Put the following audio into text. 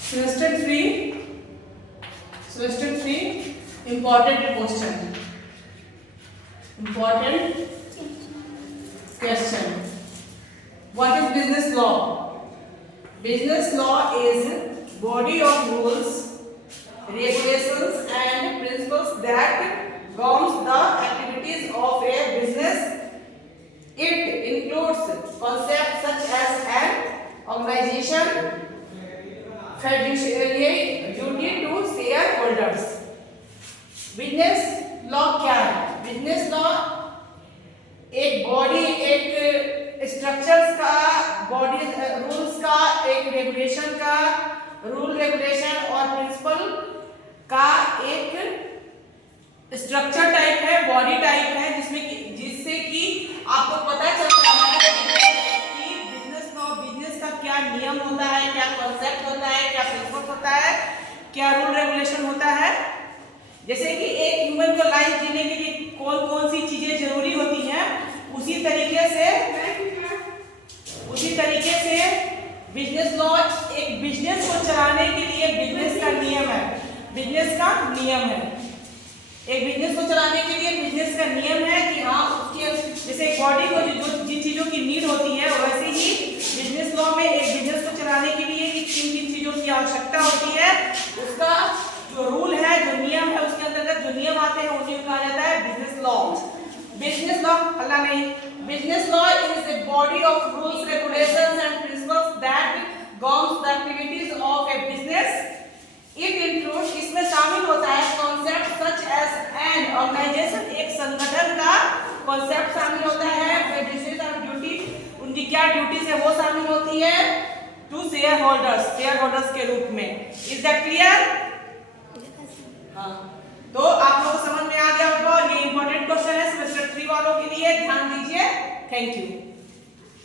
Semester 3 important question. What is business law? Business law is body of rules, regulations and principles that governs the activities of a business. It includes concepts such as an organization, fiduciary duty to shareholders. Business law क्या है? Business law एक body, एक structures का, body rules का, एक regulation का, rule regulation और principal का एक स्ट्रक्चर टाइप है, बॉडी टाइप है, जिससे कि आपको पता चलता है कि बिजनेस लॉ, बिजनेस का क्या नियम होता है, क्या कॉन्सेप्ट होता है, क्या प्रिंसिपल होता है, क्या रूल रेगुलेशन होता है। जैसे कि एक ह्यूमन को लाइफ जीने के लिए कौन कौन सी चीजें जरूरी होती हैं, उसी तरीके से बिजनेस लॉ एक बिजनेस को चलाने के लिए बिजनेस का नियम है। एक बिजनेस को चलाने के लिए बिजनेस का नियम है कि हाँ, उसके जैसे बॉडी को जिन चीजों की नीड होती है, वैसे ही बिजनेस लॉ में एक बिजनेस को चलाने के लिए किन किन चीजों की आवश्यकता होती है, उसका जो रूल है, जो नियम है, उसके अंतर्गत जो नियम आते हैं उन्हें कहा जाता है बिजनेस लॉ। बिजनेस लॉ अल्लाह नहीं, business law is a body of rules, regulations and principles that governs the activities of a business. It includes, इसमें शामिल होता है concept such as an organisation, एक संगठन का कॉन्सेप्ट शामिल होता है, फिडुशियरी ड्यूटी, उनकी क्या ड्यूटीज है वो शामिल होती है, टू शेयर होल्डर्स के रूप में। Is that clear? हाँ, तो आप लोगों को समझ में आ गया होगा। ये इंपॉर्टेंट क्वेश्चन है सेमेस्टर 3 वालों के लिए, ध्यान दीजिए। Thank you.